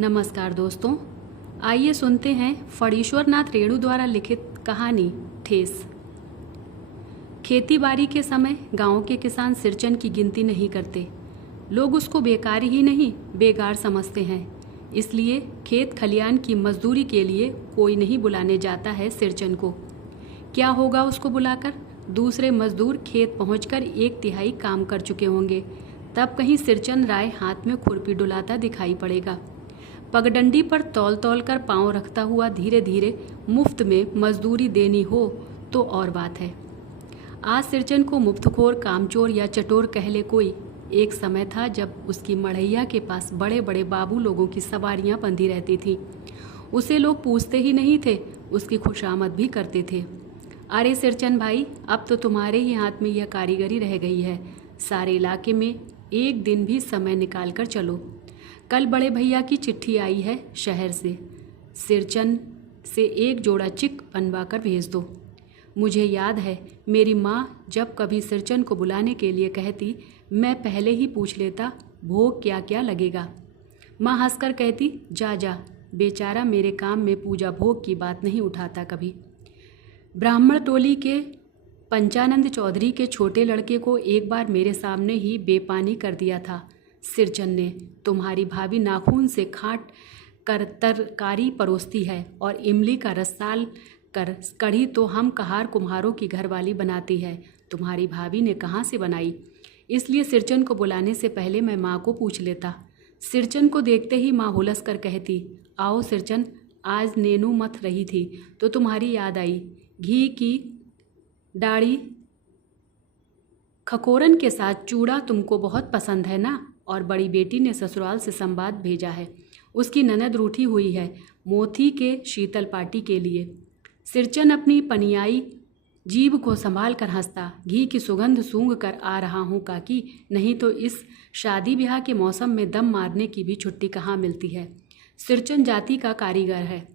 नमस्कार दोस्तों, आइए सुनते हैं फणीश्वर नाथ रेणु द्वारा लिखित कहानी ठेस। खेती-बाड़ी के समय गांव के किसान सिरचन की गिनती नहीं करते। लोग उसको बेकार ही नहीं बेगार समझते हैं। इसलिए खेत खलियान की मजदूरी के लिए कोई नहीं बुलाने जाता है सिरचन को। क्या होगा उसको बुलाकर? दूसरे मजदूर खेत पहुंचकर 1/3 काम कर चुके होंगे। तब कहीं सिरचन राय हाथ में खुरपी डुलाता दिखाई पड़ेगा। पगडंडी पर तौल तौल कर पांव रखता हुआ धीरे धीरे मुफ्त में मजदूरी देनी हो तो और बात है। आज सिरचन को मुफ्तखोर, कामचोर या चटोर कह ले कोई। एक समय था जब उसकी मढ़ैया के पास बड़े बड़े बाबू लोगों की सवारियां बंधी रहती थीं। उसे लोग पूछते ही नहीं थे, उसकी खुशामद भी करते थे। अरे सिरचन भाई, अब तो तुम्हारे ही हाथ में यह कारीगरी रह गई है। सारे इलाके में एक दिन भी समय निकाल कर चलो। कल बड़े भैया की चिट्ठी आई है शहर से। सिरचन से एक जोड़ा चिक बनवा कर भेज दो। मुझे याद है मेरी माँ जब कभी सिरचन को बुलाने के लिए कहती, मैं पहले ही पूछ लेता भोग क्या क्या लगेगा। माँ हंसकर कहती, जा जा, बेचारा मेरे काम में पूजा भोग की बात नहीं उठाता कभी। ब्राह्मण टोली के पंचानंद चौधरी के छोटे लड़के को एक बार मेरे सामने ही बेपानी कर दिया था सिरचन ने। तुम्हारी भाभी नाखून से खाट कर तरकारी परोसती है और इमली का रसाल कर कढ़ी तो हम कहार कुम्हारों की घरवाली बनाती है। तुम्हारी भाभी ने कहाँ से बनाई? इसलिए सिरचन को बुलाने से पहले मैं माँ को पूछ लेता। सिरचन को देखते ही माँ हुलस कर कहती, आओ सिरचन, आज नेनू मथ रही थी तो तुम्हारी याद आई। घी की डाढ़ी खकोरन के साथ चूड़ा तुमको बहुत पसंद है ना? और बड़ी बेटी ने ससुराल से संवाद भेजा है, उसकी ननद रूठी हुई है मोती के शीतल पार्टी के लिए। सिरचन अपनी पनियाई जीभ को संभाल कर हंसता, घी की सुगंध सूंघ कर आ रहा हूँ काकी, नहीं तो इस शादी ब्याह के मौसम में दम मारने की भी छुट्टी कहाँ मिलती है। सिरचन जाति का कारीगर है।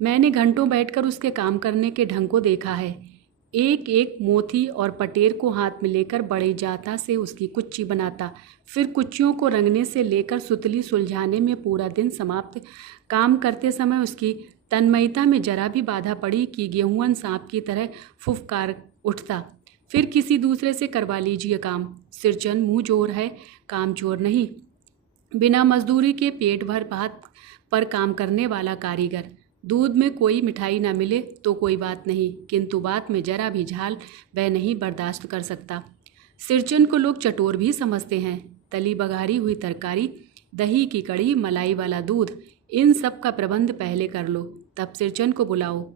मैंने घंटों बैठकर उसके काम करने के ढंग को देखा है। एक एक मोती और पटेर को हाथ में लेकर बड़े जाता से उसकी कुच्ची बनाता, फिर कुच्चियों को रंगने से लेकर सुतली सुलझाने में पूरा दिन समाप्त। काम करते समय उसकी तन्मयता में जरा भी बाधा पड़ी कि गेहूं सांप की तरह फुफकार उठता। फिर किसी दूसरे से करवा लीजिए काम। सिरचन मुँह जोर है, काम चोर नहीं। बिना मजदूरी के पेट भर भात पर काम करने वाला कारीगर। दूध में कोई मिठाई ना मिले तो कोई बात नहीं, किंतु बात में जरा भी झाल वह नहीं बर्दाश्त कर सकता। सिरचन को लोग चटोर भी समझते हैं। तली बघारी हुई तरकारी, दही की कड़ी, मलाई वाला दूध, इन सब का प्रबंध पहले कर लो, तब सिरचन को बुलाओ।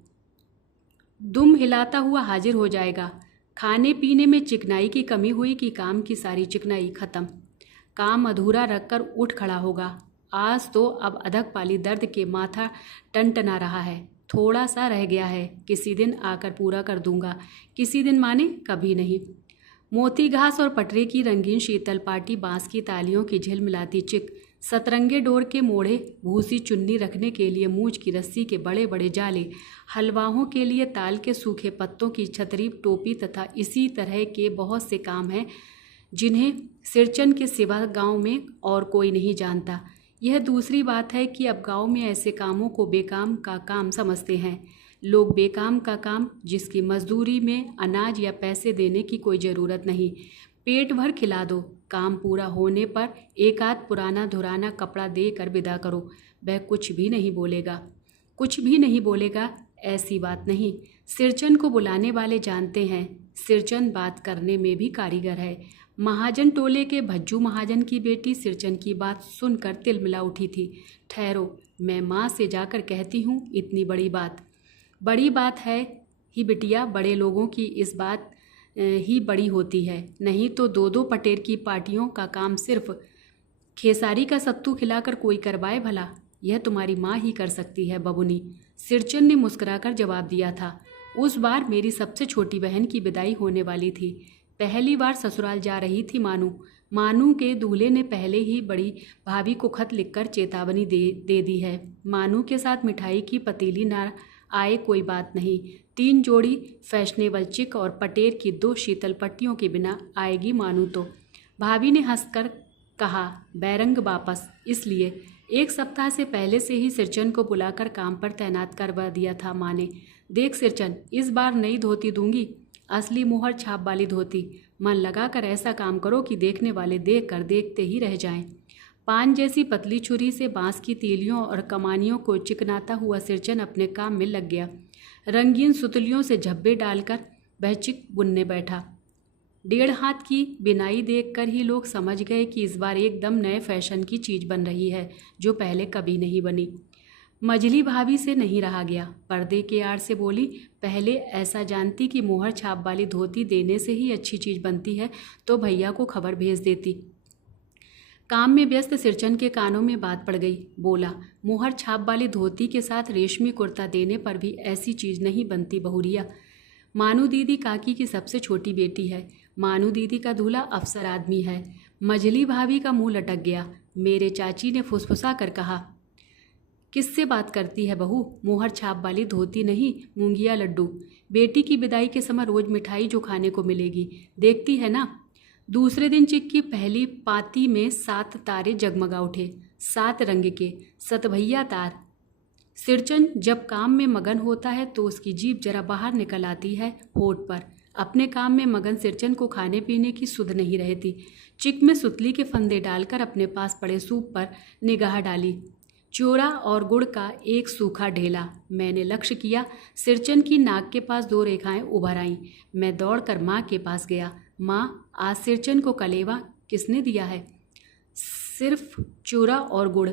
दुम हिलाता हुआ हाजिर हो जाएगा। खाने पीने में चिकनाई की कमी हुई कि काम की सारी चिकनाई खत्म। काम अधूरा रखकर उठ खड़ा होगा। आज तो अब अधक पाली दर्द के माथा टनटना रहा है, थोड़ा सा रह गया है, किसी दिन आकर पूरा कर दूंगा। किसी दिन माने कभी नहीं। मोती घास और पटरे की रंगीन शीतल पाटी, बांस की तालियों की झिलमिलाती चिक, सतरंगे डोर के मोड़े, भूसी चुन्नी रखने के लिए मूंछ की रस्सी के बड़े बड़े जाले, हलवाओं के लिए ताल के सूखे पत्तों की छतरी टोपी तथा इसी तरह के बहुत से काम हैं जिन्हें सिरचन के सिवा गाँव में और कोई नहीं जानता। यह दूसरी बात है कि अब गांव में ऐसे कामों को बेकाम का काम समझते हैं लोग। बेकाम का काम जिसकी मजदूरी में अनाज या पैसे देने की कोई ज़रूरत नहीं, पेट भर खिला दो, काम पूरा होने पर एक आध पुराना धुराना कपड़ा दे कर विदा करो, वह कुछ भी नहीं बोलेगा। कुछ भी नहीं बोलेगा ऐसी बात नहीं। सिरचन को बुलाने वाले जानते हैं सिरचन बात करने में भी कारीगर है। महाजन टोले के भज्जू महाजन की बेटी सिरचन की बात सुनकर तिलमिला उठी थी। ठहरो, मैं माँ से जाकर कहती हूँ इतनी बड़ी बात है ही बिटिया, बड़े लोगों की इस बात ही बड़ी होती है। नहीं तो दो दो पटेर की पार्टियों का काम सिर्फ खेसारी का सत्तू खिलाकर कोई करवाए भला? यह तुम्हारी माँ ही कर सकती है बबुनी। सिरचन ने मुस्कुराकर जवाब दिया था। उस बार मेरी सबसे छोटी बहन की विदाई होने वाली थी। पहली बार ससुराल जा रही थी मानू के दूल्हे ने पहले ही बड़ी भाभी को खत लिखकर चेतावनी दे दी है। मानू के साथ मिठाई की पतीली ना आए कोई बात नहीं, 3 जोड़ी फैशनेबल चिक और पटेर की 2 शीतल पट्टियों के बिना आएगी मानू तो। भाभी ने हंसकर कहा, बैरंग वापस, इसलिए 1 सप्ताह से पहले से ही सिरचन को बुलाकर काम पर तैनात करवा दिया था माँ ने। देख सिरचन, इस बार नई धोती दूंगी, असली मुहर छाप वाली धोती। मन लगाकर ऐसा काम करो कि देखने वाले देख कर देखते ही रह जाएं। पान जैसी पतली छुरी से बांस की तीलियों और कमानियों को चिकनाता हुआ सिरचन अपने काम में लग गया। रंगीन सुतलियों से झब्बे डालकर वह चिक बुनने बैठा। 1.5 हाथ की बिनाई देखकर ही लोग समझ गए कि इस बार एकदम नए फैशन की चीज़ बन रही है, जो पहले कभी नहीं बनी। मझली भाभी से नहीं रहा गया, पर्दे के आड़ से बोली, पहले ऐसा जानती कि मोहर छाप वाली धोती देने से ही अच्छी चीज़ बनती है तो भैया को खबर भेज देती। काम में व्यस्त सिरचन के कानों में बात पड़ गई। बोला, मोहर छाप वाली धोती के साथ रेशमी कुर्ता देने पर भी ऐसी चीज़ नहीं बनती बहुरिया। मानू दीदी काकी की सबसे छोटी बेटी है। मानू दीदी का दूल्हा अफसर आदमी है। मझली भाभी का मुंह लटक गया। मेरे चाची ने फुसफुसा कर कहा, किससे बात करती है बहू? मोहर छाप वाली धोती नहीं, मूंगिया लड्डू। बेटी की विदाई के समय रोज मिठाई जो खाने को मिलेगी, देखती है ना। दूसरे दिन चिक की पहली पाती में 7 तारे जगमगा उठे, 7 रंग के, सतभैया तार। सिरचन जब काम में मगन होता है तो उसकी जीभ जरा बाहर निकल आती है होठ पर। अपने काम में मगन सिरचन को खाने पीने की सुध नहीं रहती। चिक में सुतली के फंदे डालकर अपने पास पड़े सूप पर निगाह डाली। चोरा और गुड़ का एक सूखा ढेला। मैंने लक्ष्य किया, सिरचन की नाक के पास 2 रेखाएं उभर आईं। मैं दौड़कर माँ के पास गया। माँ, आज सिरचन को कलेवा किसने दिया है? सिर्फ चूरा और गुड़।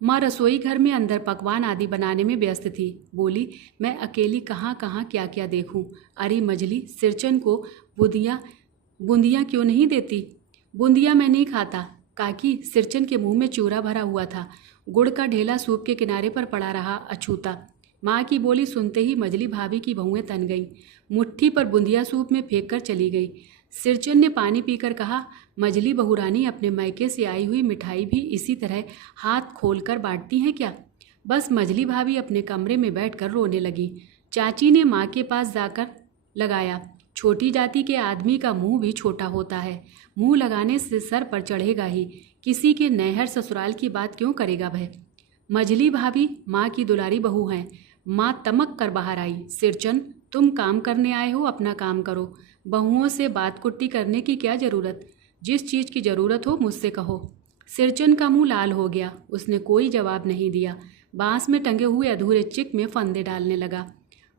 माँ रसोई घर में अंदर पकवान आदि बनाने में व्यस्त थी। बोली, मैं अकेली कहाँ कहाँ क्या क्या देखूं। अरे मझली, सिरचन को बूंदियाँ क्यों नहीं देती? बूंदियाँ मैं नहीं खाता काकी। सिरचन के मुंह में चूरा भरा हुआ था। गुड़ का ढेला सूप के किनारे पर पड़ा रहा अछूता। माँ की बोली सुनते ही मझली भाभी की बहुएं तन गईं। मुट्ठी पर बूंदिया सूप में फेंक कर चली गई। सिरचन ने पानी पीकर कहा, मझली बहुरानी अपने मायके से आई हुई मिठाई भी इसी तरह हाथ खोलकर बांटती हैं क्या? बस मझली भाभी अपने कमरे में बैठकर रोने लगी। चाची ने माँ के पास जाकर लगाया, छोटी जाति के आदमी का मुंह भी छोटा होता है। मुंह लगाने से सर पर चढ़ेगा ही। किसी के नैहर ससुराल की बात क्यों करेगा वह? मझली भाभी माँ की दुलारी बहू हैं। माँ तमक कर बाहर आई। सिरचन, तुम काम करने आए हो, अपना काम करो। बहुओं से बात कुट्टी करने की क्या ज़रूरत? जिस चीज़ की ज़रूरत हो मुझसे कहो। सिरचन का मुंह लाल हो गया। उसने कोई जवाब नहीं दिया। बांस में टंगे हुए अधूरे चिक में फंदे डालने लगा।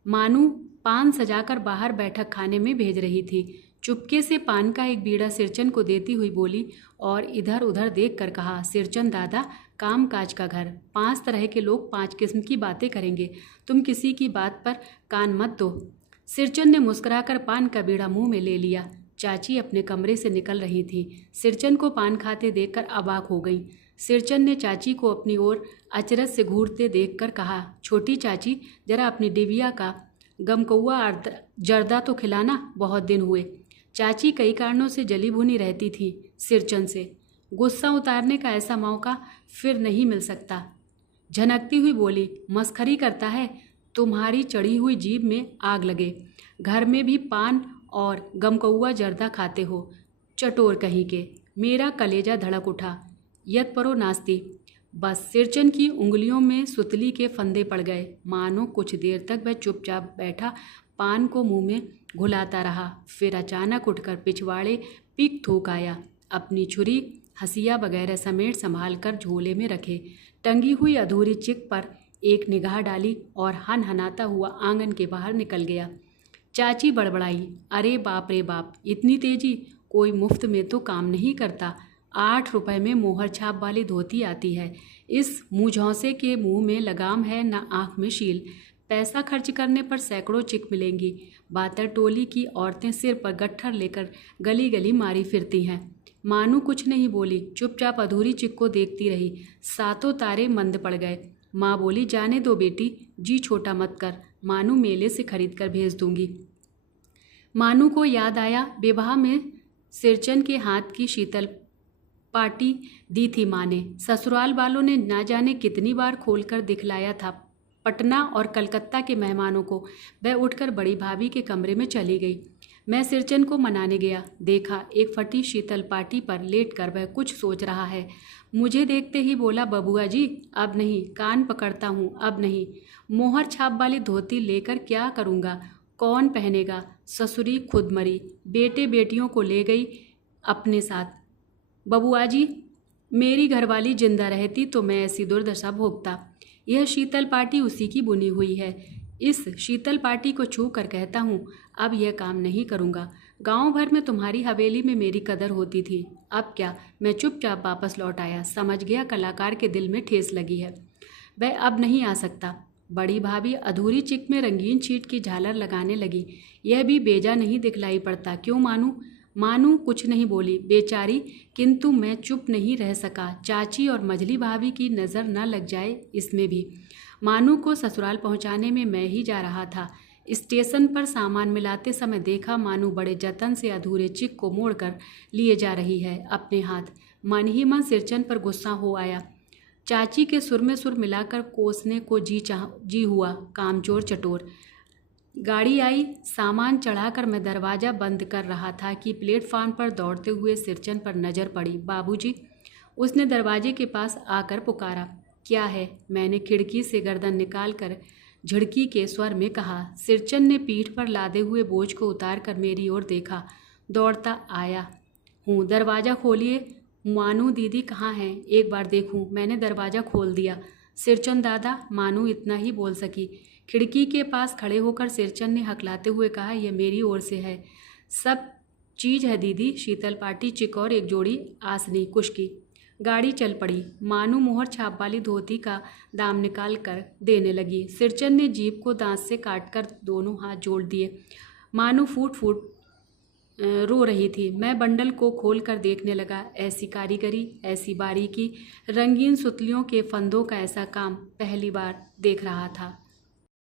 मानू पान सजाकर बाहर बैठक खाने में भेज रही थी। चुपके से पान का एक बीड़ा सिरचन को देती हुई बोली और इधर उधर देख कर कहा, सिरचन दादा, काम काज का घर, 5 तरह के लोग 5 किस्म की बातें करेंगे। तुम किसी की बात पर कान मत दो। सिरचन ने मुस्कुराकर पान का बीड़ा मुंह में ले लिया। चाची अपने कमरे से निकल रही थी। सिरचन को पान खाते देखकर अबाक हो गई। सिरचन ने चाची को अपनी ओर अचरज से घूरते देखकर कहा, छोटी चाची, जरा अपनी डिबिया का गमकौआ जर्दा तो खिलाना, बहुत दिन हुए। चाची कई कारणों से जली भुनी रहती थी सिरचन से। गुस्सा उतारने का ऐसा मौका फिर नहीं मिल सकता। झनकती हुई बोली, मस्खरी करता है? तुम्हारी चढ़ी हुई जीभ में आग लगे। घर में भी पान और गमकौआ जर्दा खाते हो, चटोर कहीं के। मेरा कलेजा धड़क उठा। यत परो नास्ती। बस सिरचन की उंगलियों में सुतली के फंदे पड़ गए। मानो कुछ देर तक वह चुपचाप बैठा पान को मुंह में घुलाता रहा। फिर अचानक उठकर पिछवाड़े पीक थूक आया। अपनी छुरी, हसिया वगैरह समेट संभाल कर झोले में रखे। टंगी हुई अधूरी चिक पर एक निगाह डाली और हनहनाता हुआ आंगन के बाहर निकल गया। चाची बड़बड़ाई, अरे बाप रे बाप, इतनी तेजी? कोई मुफ्त में तो काम नहीं करता। 8 रुपए में मोहर छाप वाली धोती आती है। इस मुँहझौसे के मुंह में लगाम है न आँख में शील। पैसा खर्च करने पर सैकड़ों चिक मिलेंगी। बातर टोली की औरतें सिर पर गट्ठर लेकर गली गली मारी फिरती हैं। मानू कुछ नहीं बोली, चुपचाप अधूरी चिक को देखती रही। 7 तारे मंद पड़ गए। माँ बोली, जाने दो बेटी, जी छोटा मत कर। मानू मेले से खरीद कर भेज दूंगी। मानू को याद आया, विवाह में सिरचन के हाथ की शीतल पार्टी दी थी माँ ने। ससुराल वालों ने ना जाने कितनी बार खोलकर दिखलाया था पटना और कलकत्ता के मेहमानों को। वह उठकर बड़ी भाभी के कमरे में चली गई। मैं सिरचन को मनाने गया, देखा एक फटी शीतल पाटी पर लेटकर वह कुछ सोच रहा है। मुझे देखते ही बोला, बबुआ जी अब नहीं, कान पकड़ता हूँ, अब नहीं। मोहर छाप वाली धोती लेकर क्या करूँगा, कौन पहनेगा? ससुरी खुद मरी, बेटे बेटियों को ले गई अपने साथ। बबुआ जी, मेरी घरवाली जिंदा रहती तो मैं ऐसी दुर्दशा भोगता। यह शीतल पाटी उसी की बुनी हुई है। इस शीतल पाटी को छू कर कहता हूँ, अब यह काम नहीं करूँगा। गांव भर में तुम्हारी हवेली में मेरी कदर होती थी, अब क्या? मैं चुपचाप वापस लौट आया। समझ गया कलाकार के दिल में ठेस लगी है, वह अब नहीं आ सकता। बड़ी भाभी अधूरी चिक में रंगीन शीट की झालर लगाने लगी। यह भी बेजा नहीं दिखलाई पड़ता, क्यों मानू? मानू कुछ नहीं बोली बेचारी, किंतु मैं चुप नहीं रह सका। चाची और मझली भाभी की नज़र न लग जाए इसमें भी। मानू को ससुराल पहुंचाने में मैं ही जा रहा था। स्टेशन पर सामान मिलाते समय देखा मानू बड़े जतन से अधूरे चिक को मोड़कर लिए जा रही है अपने हाथ। मन ही मन सिरचन पर गुस्सा हो आया। चाची के सुर में सुर मिलाकर कोसने को जी हुआ, कामचोर चटोर। गाड़ी आई, सामान चढ़ाकर मैं दरवाज़ा बंद कर रहा था कि प्लेटफार्म पर दौड़ते हुए सिरचन पर नज़र पड़ी। बाबूजी, उसने दरवाजे के पास आकर पुकारा। क्या है? मैंने खिड़की से गर्दन निकालकर झिड़की के स्वर में कहा। सिरचन ने पीठ पर लादे हुए बोझ को उतार कर मेरी ओर देखा। दौड़ता आया हूँ, दरवाज़ा खोलिए। मानू दीदी कहाँ हैं? एक बार देखूँ। मैंने दरवाज़ा खोल दिया। सिरचन दादा, मानू इतना ही बोल सकी। खिड़की के पास खड़े होकर सिरचन ने हकलाते हुए कहा, यह मेरी ओर से है, सब चीज़ है दीदी, शीतल पाटी, चिक और एक जोड़ी आसनी कुश की। गाड़ी चल पड़ी। मानू मोहर छाप वाली धोती का दाम निकाल कर देने लगी। सिरचन ने जीप को दांत से काटकर दोनों हाथ जोड़ दिए। मानू फूट फूट रो रही थी। मैं बंडल को खोल कर देखने लगा। ऐसी कारीगरी, ऐसी बारीकी, रंगीन सुतलियों के फंदों का ऐसा काम पहली बार देख रहा था।